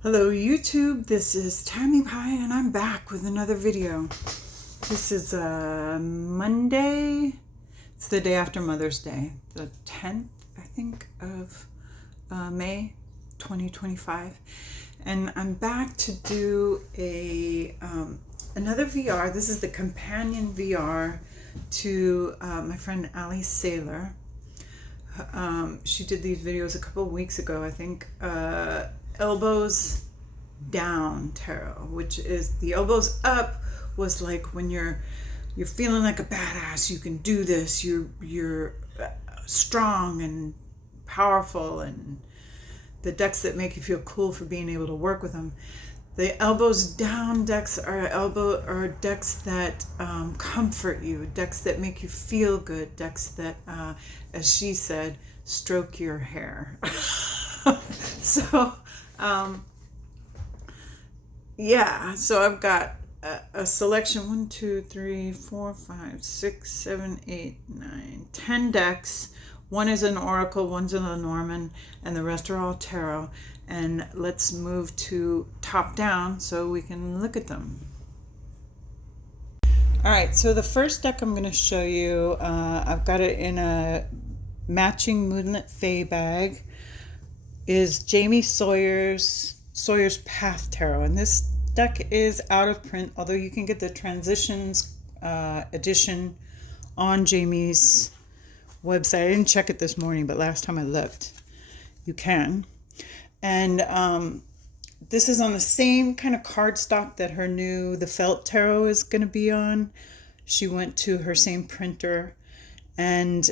Hello YouTube, this is Tammy Pie and I'm back with another video. This is Monday, it's the day after Mother's Day, the 10th I think of May 2025, and I'm back to do another VR. This is the companion VR to my friend Allie Sailor. She did these videos a couple of weeks ago, I think. Elbows down tarot, which is the elbows up was like when you're feeling like a badass, you can do this, you're strong and powerful, and the decks that make you feel cool for being able to work with them. The elbows down decks are decks that comfort you, decks that make you feel good, decks that, as she said, stroke your hair. So, yeah, so I've got a selection, 1, 2, 3, 4, 5, 6, 7, 8, 9, 10 decks. One is an oracle, one's a Lenormand, and the rest are all tarot. And let's move to top down so we can look at them. All right, so the first deck I'm going to show you, I've got it in a matching Moonlit Fay bag, is Jamie Sawyer's Path Tarot. And this deck is out of print, although you can get the Transitions edition on Jamie's website. I didn't check it this morning, but last time I looked, you can. And this is on the same kind of cardstock that her new The Felt Tarot is going to be on. She went to her same printer, and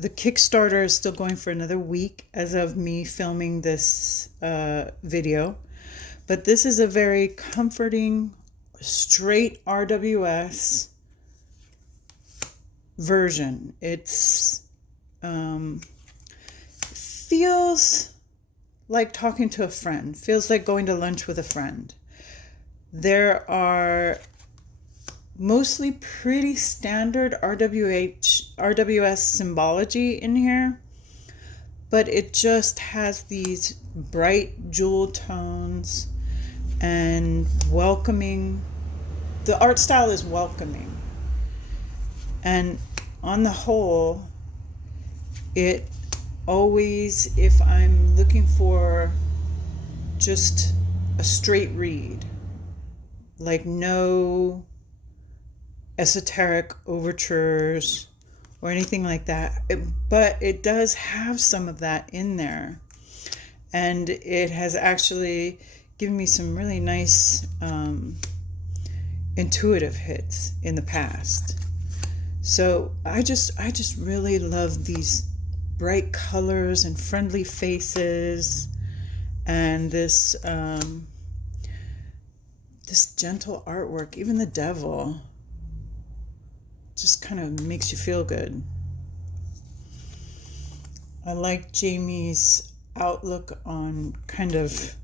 the Kickstarter is still going for another week as of me filming this video. But this is a very comforting, straight RWS version. It's feels like talking to a friend, feels like going to lunch with a friend. There are mostly pretty standard RWS symbology in here, but it just has these bright jewel tones and welcoming. The art style is welcoming, and on the whole, it always, if I'm looking for just a straight read, like no esoteric overtures or anything like that, but it does have some of that in there, and it has actually given me some really nice intuitive hits in the past. So I just really love these bright colors and friendly faces, and this this gentle artwork. Even the devil just kind of makes you feel good. I like Jamie's outlook on kind of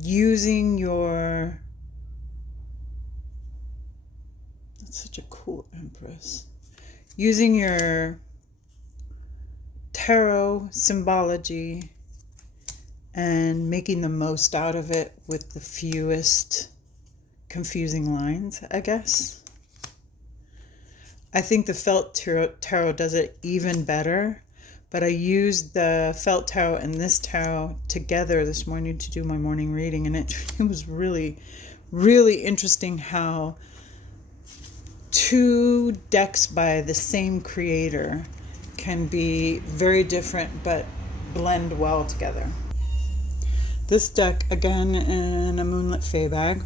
using your, that's such a cool Empress, using your tarot symbology and making the most out of it with the fewest confusing lines, I guess. I think the Felt Tarot does it even better, but I used the Felt Tarot and this tarot together this morning to do my morning reading, and it was really, really interesting how two decks by the same creator can be very different but blend well together. This deck, again in a Moonlit Fay bag,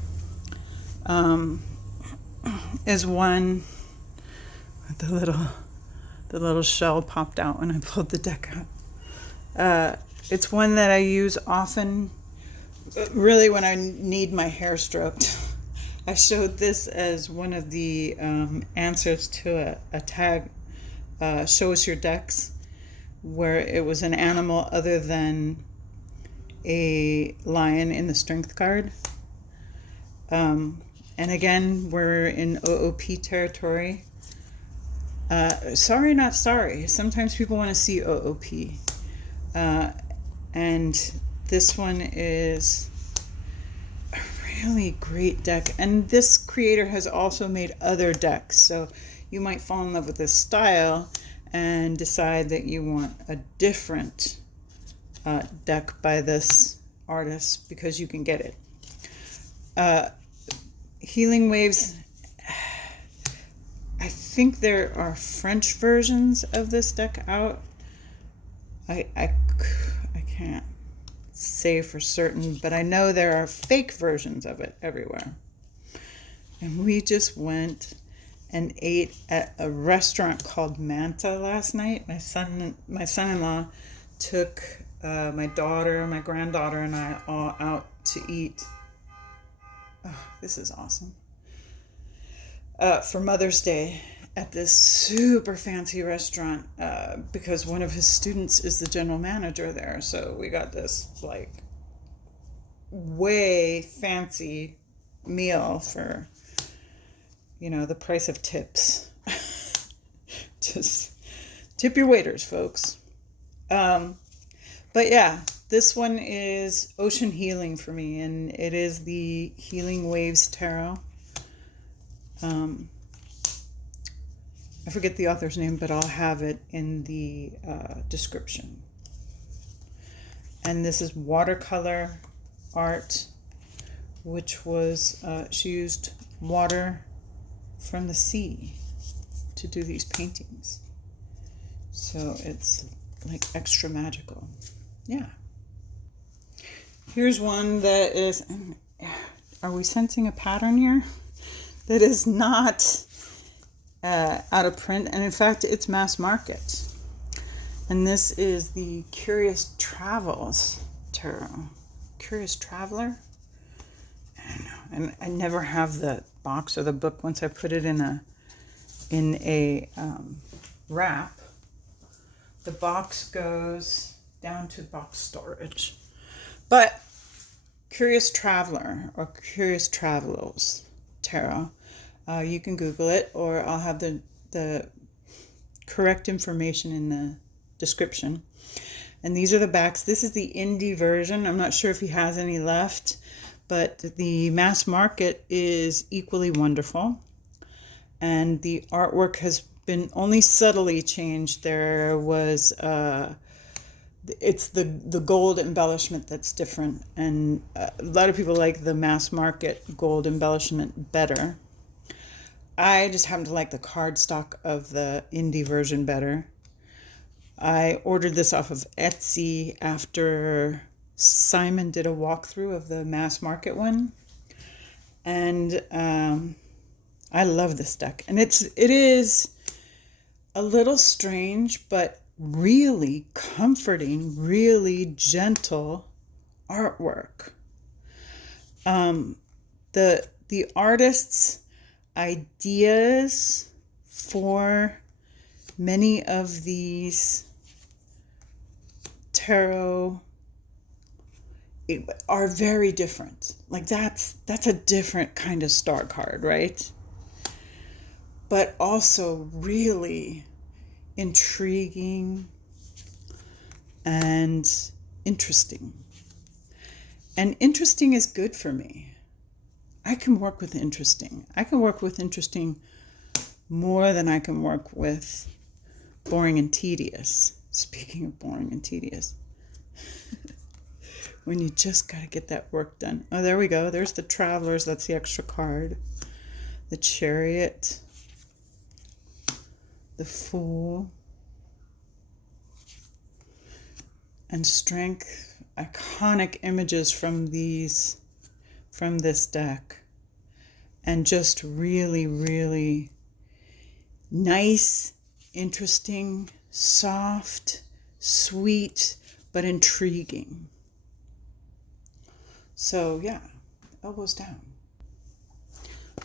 is one with the little shell popped out when I pulled the deck out. It's one that I use often, really when I need my hair stroked. I showed this as one of the answers to a tag, show us your decks, where it was an animal other than a lion in the strength card. And again, we're in OOP territory. Sorry, not sorry. Sometimes people want to see OOP. And this one is a really great deck. And this creator has also made other decks. So you might fall in love with this style and decide that you want a different deck by this artist because you can get it. Healing Waves, I think there are French versions of this deck out. I can't say for certain, but I know there are fake versions of it everywhere. And we just went and ate at a restaurant called Manta last night. My son-in-law took my daughter, my granddaughter, and I all out to eat. Oh, this is awesome. For Mother's Day at this super fancy restaurant because one of his students is the general manager there. So we got this like way fancy meal for, you know, the price of tips. Just tip your waiters, folks. But yeah, this one is Ocean Healing for me, and it is the Healing Waves Tarot. I forget the author's name, but I'll have it in the description. And this is watercolor art, which was, she used water from the sea to do these paintings. So it's like extra magical. Yeah. Here's one that is, are we sensing a pattern here? That is not out of print, and in fact it's mass market. And this is the Curious Travels Tarot. Curious Traveler? I don't know. And I never have the box or the book. Once I put it in a wrap, the box goes down to box storage. But Curious Traveler or Curious Travelers Tarot, you can Google it, or I'll have the correct information in the description. And these are the backs. This is the indie version. I'm not sure if he has any left, but the mass market is equally wonderful. And the artwork has been only subtly changed. There was it's the gold embellishment that's different, and a lot of people like the mass market gold embellishment better. I just happen to like the cardstock of the indie version better. I ordered this off of Etsy after Simon did a walkthrough of the mass market one, and I love this deck. And it is a little strange, but really comforting, really gentle artwork. The artist's ideas for many of these tarot are very different. Like that's a different kind of star card, right? But also really intriguing and interesting. And interesting is good for me. I can work with interesting. I can work with interesting more than I can work with boring and tedious. Speaking of boring and tedious. When you just got to get that work done. Oh, there we go. There's the Travelers. That's the extra card. The Chariot. The Fool. And Strength. Iconic images from this deck. And just really, really nice, interesting, soft, sweet, but intriguing. So yeah, elbows down.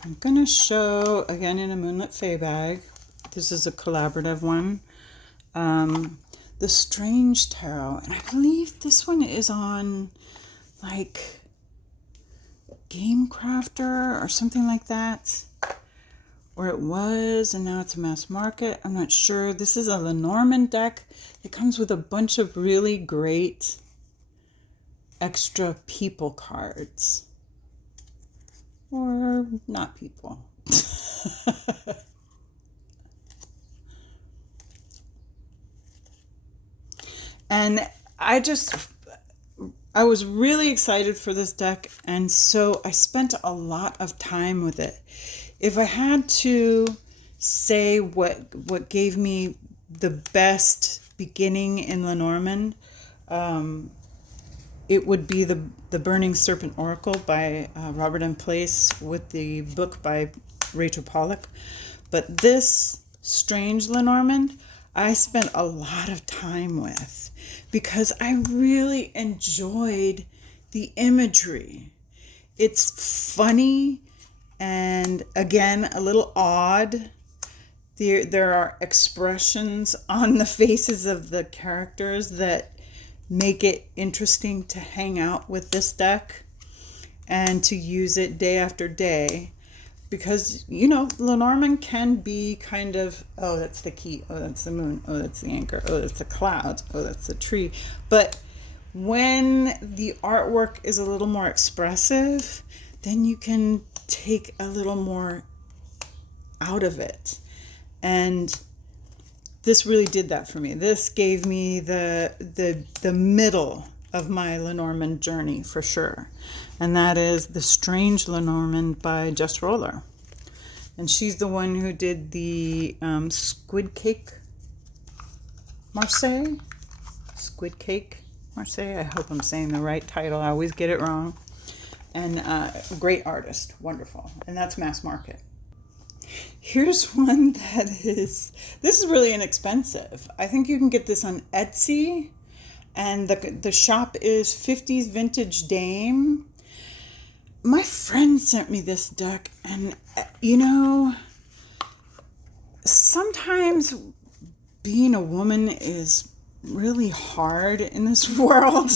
I'm gonna show again in a Moonlit Fay bag. This is a collaborative one. The Strange Tarot, and I believe this one is on like Game Crafter or something like that, or it was, and now it's a mass market. I'm not sure. This is a Lenormand deck. It comes with a bunch of really great extra people cards. Or not people. And I was really excited for this deck, and so I spent a lot of time with it. If I had to say what gave me the best beginning in Lenormand, it would be the Burning Serpent Oracle by Robert M. Place with the book by Rachel Pollack. But this Strange Lenormand, I spent a lot of time with because I really enjoyed the imagery. It's funny and, again, a little odd. There are expressions on the faces of the characters that make it interesting to hang out with this deck and to use it day after day. Because, Lenormand can be kind of, oh, that's the key. Oh, that's the moon. Oh, that's the anchor. Oh, that's the clouds. Oh, that's the tree. But when the artwork is a little more expressive, then you can take a little more out of it. And this really did that for me. This gave me the middle of my Lenormand journey for sure. And that is The Strange Lenormand by Jess Roller. And she's the one who did the Squid Cake Marseille. Squid Cake Marseille. I hope I'm saying the right title. I always get it wrong. And great artist. Wonderful. And that's mass market. Here's one this is really inexpensive. I think you can get this on Etsy. And the shop is 50s Vintage Dame. My friend sent me this deck, and sometimes being a woman is really hard in this world.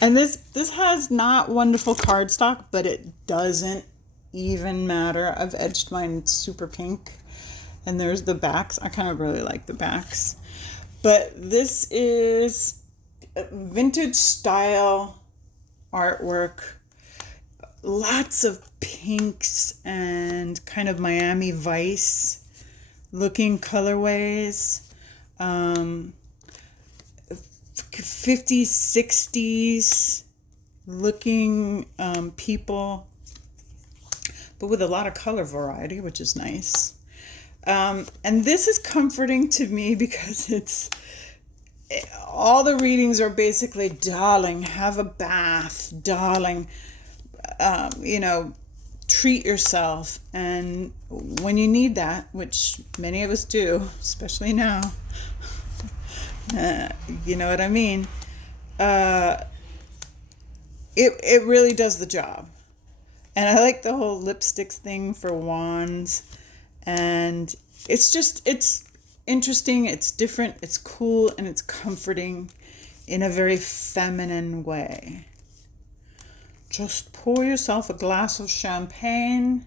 And this has not wonderful cardstock, but it doesn't even matter. I've edged mine super pink, and there's the backs. I kind of really like the backs. But this is vintage style artwork, lots of pinks and kind of Miami Vice looking colorways, 50s, 60s looking people, but with a lot of color variety, which is nice. And this is comforting to me because all the readings are basically, darling, have a bath, darling, treat yourself. And when you need that, which many of us do, especially now, you know what I mean? It really does the job. And I like the whole lipsticks thing for wands. And it's interesting, it's different, it's cool, and it's comforting in a very feminine way. Just pour yourself a glass of champagne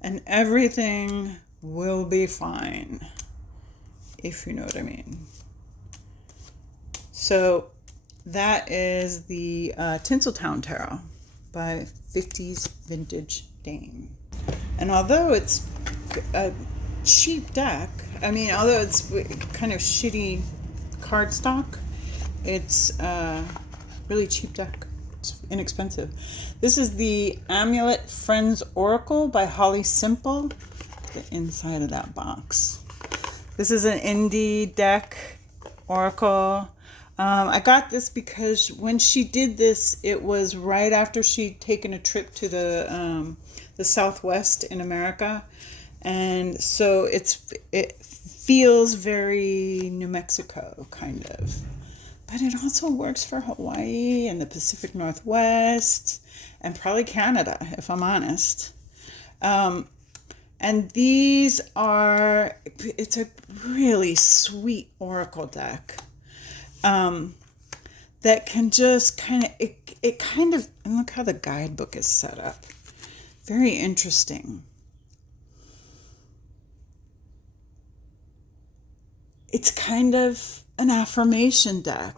and everything will be fine, if you know what I mean. So that is the Tinseltown Tarot by 50s Vintage Dame. And although it's a cheap deck, although it's kind of shitty cardstock, it's a really cheap deck. It's inexpensive. This is the Amulet Friends Oracle by Holly Simple. The inside of that box. This is an indie deck oracle. I got this because when she did this, it was right after she'd taken a trip to the Southwest in America. And so it feels very New Mexico, kind of. But it also works for Hawaii and the Pacific Northwest and probably Canada, if I'm honest. And it's a really sweet oracle deck that can just kind of, and look how the guidebook is set up. Very interesting. It's kind of an affirmation deck,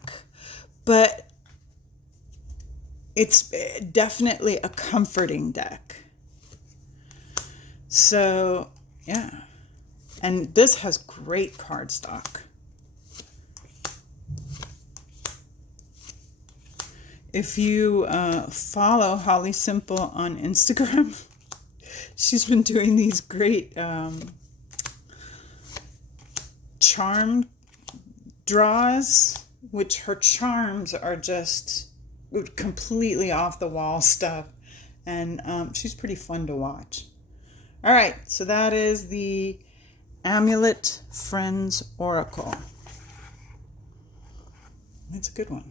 but it's definitely a comforting deck. So, yeah. And this has great cardstock. If you follow Holly Simple on Instagram, she's been doing these great charm draws, which her charms are just completely off the wall stuff. And she's pretty fun to watch. All right, so that is the Amulet Friends Oracle. It's a good one.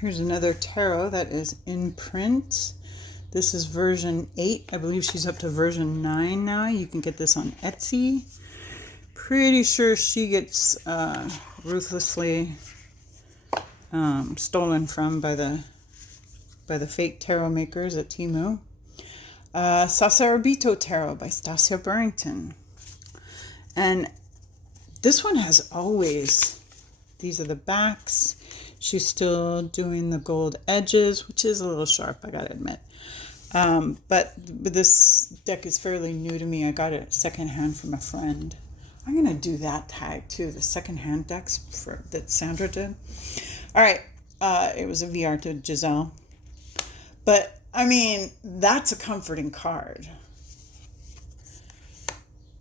Here's another tarot that is in print. This is version 8. I believe she's up to version 9 now. You can get this on Etsy. Pretty sure she gets ruthlessly stolen from by the fake tarot makers at Temu. Sasuraibito Tarot by Stasia Barrington. And this one has always, these are the backs. She's still doing the gold edges, which is a little sharp, I gotta admit. But this deck is fairly new to me. I got it secondhand from a friend. I'm gonna do that tag too, the secondhand decks that Sandra did. All right, it was a VR to Giselle. But I mean, that's a comforting card.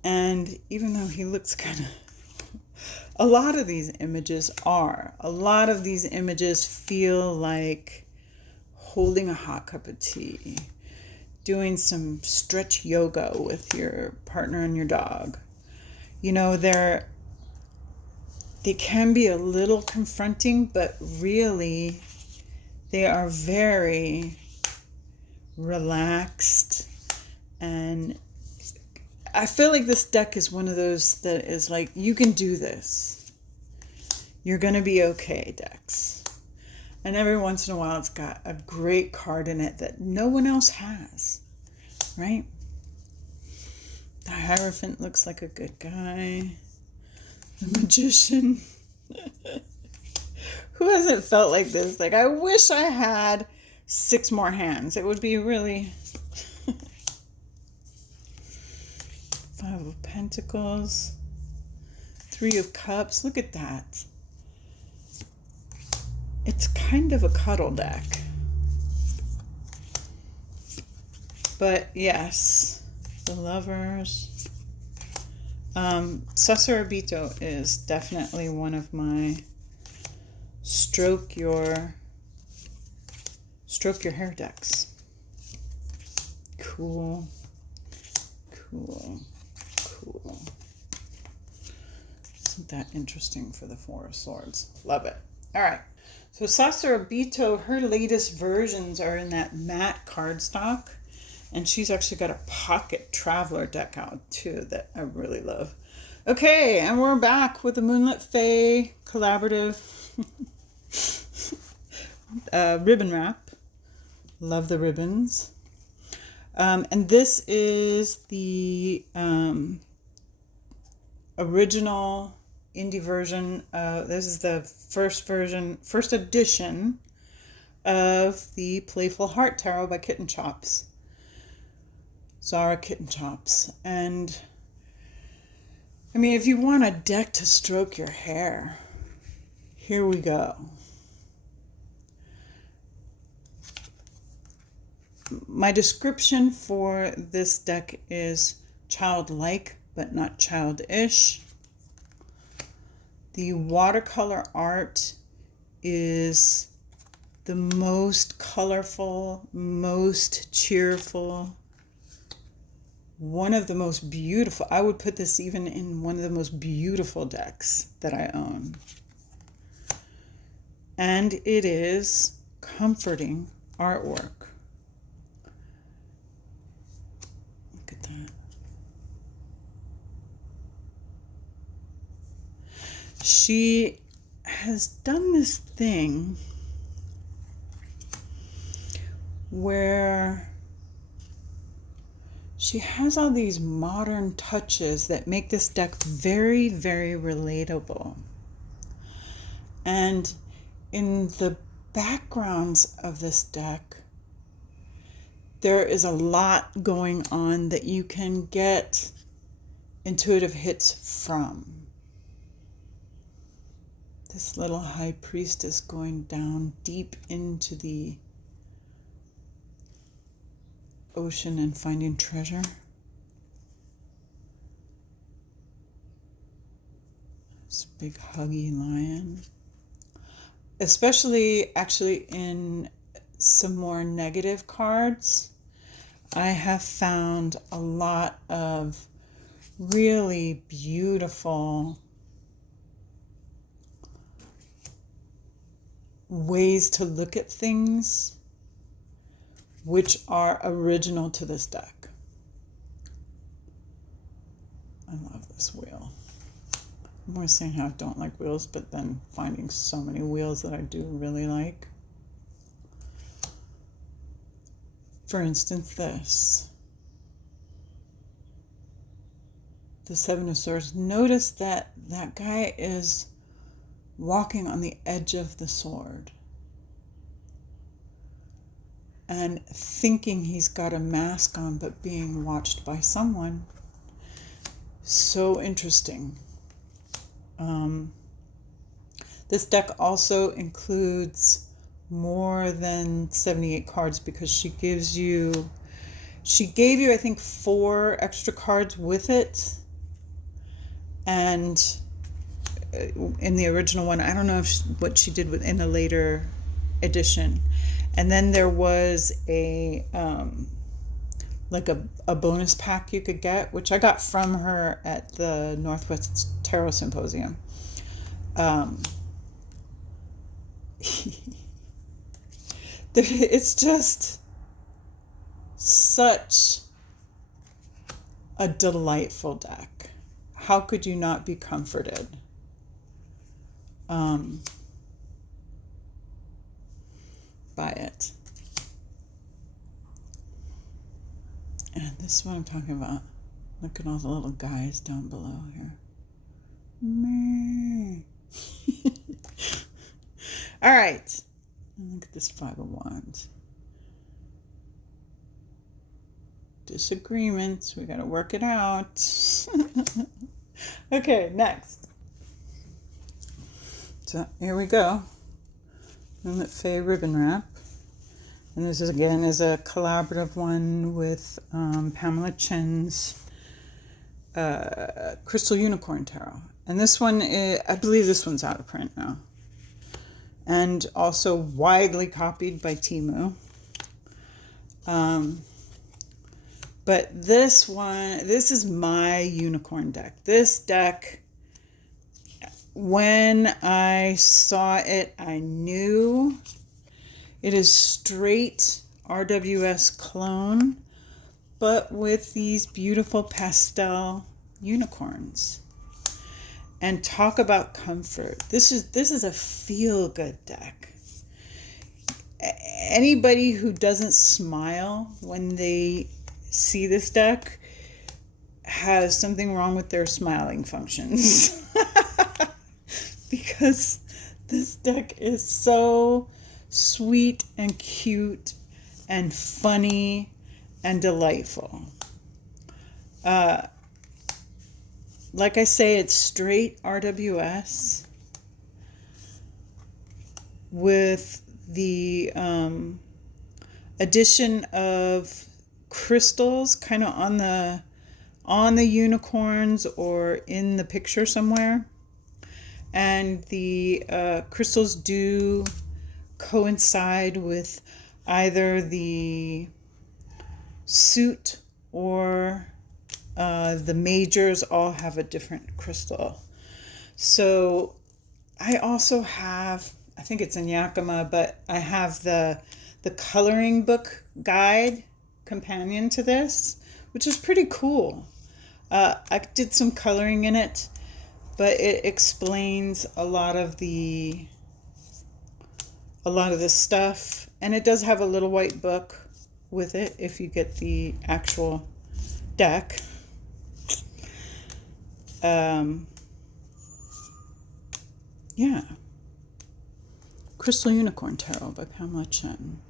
And even though he looks kind of, a lot of these images feel like holding a hot cup of tea, doing some stretch yoga with your partner and your dog. You know, they can be a little confronting, but really they are very relaxed. And I feel like this deck is one of those that is like, you can do this. You're going to be okay decks. And every once in a while, it's got a great card in it that no one else has, right? The Hierophant looks like a good guy. The Magician. Who hasn't felt like this? Like, I wish I had 6 more hands. It would be really... 5 of Pentacles. 3 of Cups. Look at that. It's kind of a cuddle deck. But yes, the Lovers. Sasuraibito is definitely one of my stroke your hair decks. Cool. Isn't that interesting for the 4 of Swords? Love it. All right. So Sasuraibito, her latest versions are in that matte cardstock. And she's actually got a pocket traveler deck out too that I really love. Okay, and we're back with the Moonlit Faye collaborative ribbon wrap. Love the ribbons. And this is the original indie version. This is the first edition of the Playful Heart Tarot by Kittenchops. Zara Kittenchops. And I mean, if you want a deck to stroke your hair, here we go. My description for this deck is childlike, but not childish. The watercolor art is the most colorful, most cheerful, one of the most beautiful. I would put this even in one of the most beautiful decks that I own. And it is comforting artwork. Look at that. She has done this thing where she has all these modern touches that make this deck very, very relatable. And in the backgrounds of this deck, there is a lot going on that you can get intuitive hits from. This little high priestess going down deep into the ocean and finding treasure. This big huggy lion. Especially actually in some more negative cards, I have found a lot of really beautiful ways to look at things which are original to this deck. I love this wheel. I'm more saying how I don't like wheels, but then finding so many wheels that I do really like. For instance, this. The Seven of Swords. Notice that that guy is walking on the edge of the sword and thinking he's got a mask on, but being watched by someone. So interesting. This deck also includes more than 78 cards because she gave you, I think, 4 extra cards with it. And in the original one, I don't know what she did in a later edition. And then there was a bonus pack you could get, which I got from her at the Northwest Tarot Symposium. It's just such a delightful deck. How could you not be comforted? By it. And this is what I'm talking about. Look at all the little guys down below here. Meh. All right. Look at this 5 of Wands. Disagreements. We got to work it out. Okay, next. So here we go. Moonlit Faye ribbon wrap. And this is again is a collaborative one with Pamela Chen's Crystal Unicorn Tarot. And this one, I believe this one's out of print now. And also widely copied by Temu. But this one, this is my unicorn deck. This deck, when I saw it, I knew it is straight RWS clone, but with these beautiful pastel unicorns. And talk about comfort. This is a feel-good deck. Anybody who doesn't smile when they see this deck has something wrong with their smiling functions. Because this deck is so sweet and cute and funny and delightful. Like I say, it's straight RWS with the addition of crystals kind of on the unicorns or in the picture somewhere. And the crystals do coincide with either the suit or the majors all have a different crystal. So I also have, I think it's in Yakima, but I have the coloring book guide companion to this, which is pretty cool. I did some coloring in it, but it explains a lot of the stuff, and it does have a little white book with it if you get the actual deck. Yeah. Crystal Unicorn Tarot by Pamela Chen.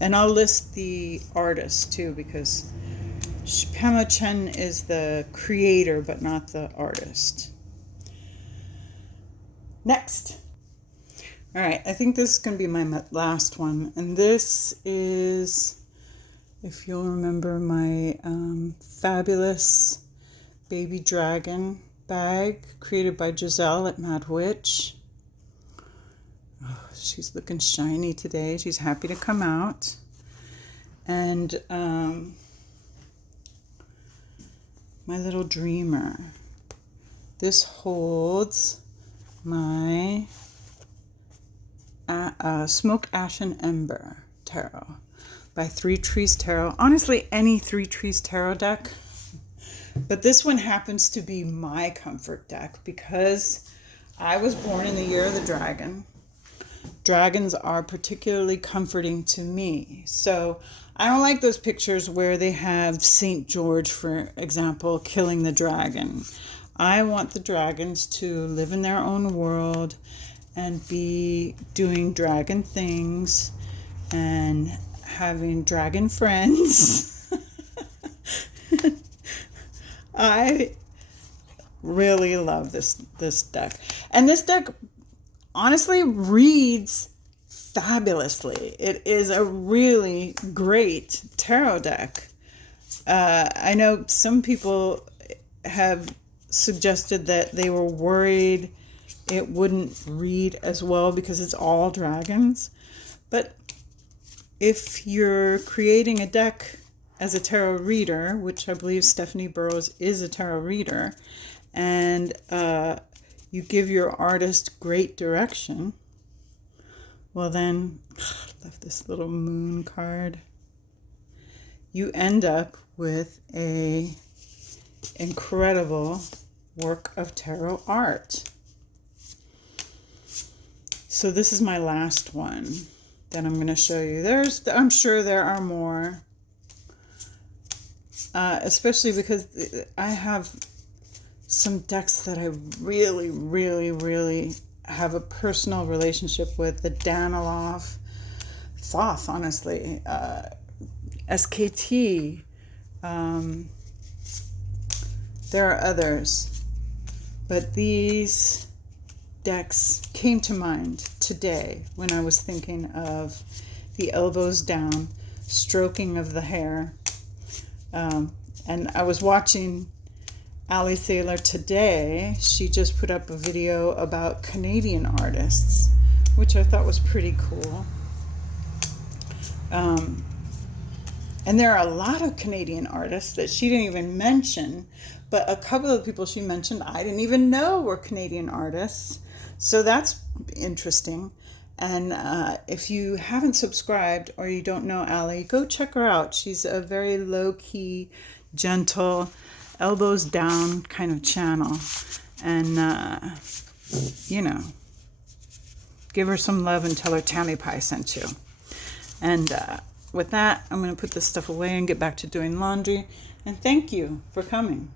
And I'll list the artist too, because Pamela Chen is the creator but not the artist. Next. All right, I think this is going to be my last one. And this is, if you'll remember, my fabulous baby dragon bag created by Giselle at Mad Witch. Oh, she's looking shiny today. She's happy to come out. And my little dreamer. This holds my Smoke, Ash, and Ember Tarot by Three Trees Tarot. Honestly, any Three Trees Tarot deck. But this one happens to be my comfort deck because I was born in the year of the dragon. Dragons are particularly comforting to me. So I don't like those pictures where they have St. George, for example, killing the dragon. I want the dragons to live in their own world and be doing dragon things and having dragon friends. I really love this deck. And this deck honestly reads fabulously. It is a really great tarot deck. I know some people have suggested that they were worried it wouldn't read as well because it's all dragons. But if you're creating a deck as a tarot reader, which I believe Stephanie Burrows is a tarot reader, and you give your artist great direction, well then, I love this little moon card. You end up with a incredible work of tarot art. So this is my last one that I'm going to show you. I'm sure there are more, especially because I have some decks that I really, really, really have a personal relationship with. The Danilov, Thoth, honestly, SKT. There are others, but these decks came to mind today when I was thinking of the elbows down, stroking of the hair. And I was watching Allie today. She just put up a video about Canadian artists, which I thought was pretty cool. And there are a lot of Canadian artists that she didn't even mention, but a couple of people she mentioned I didn't even know were Canadian artists. So that's interesting. And if you haven't subscribed or you don't know Allie, go check her out. She's a very low-key, gentle, elbows down kind of channel. And, give her some love and tell her Tammy Pie sent you. And with that, I'm going to put this stuff away and get back to doing laundry. And thank you for coming.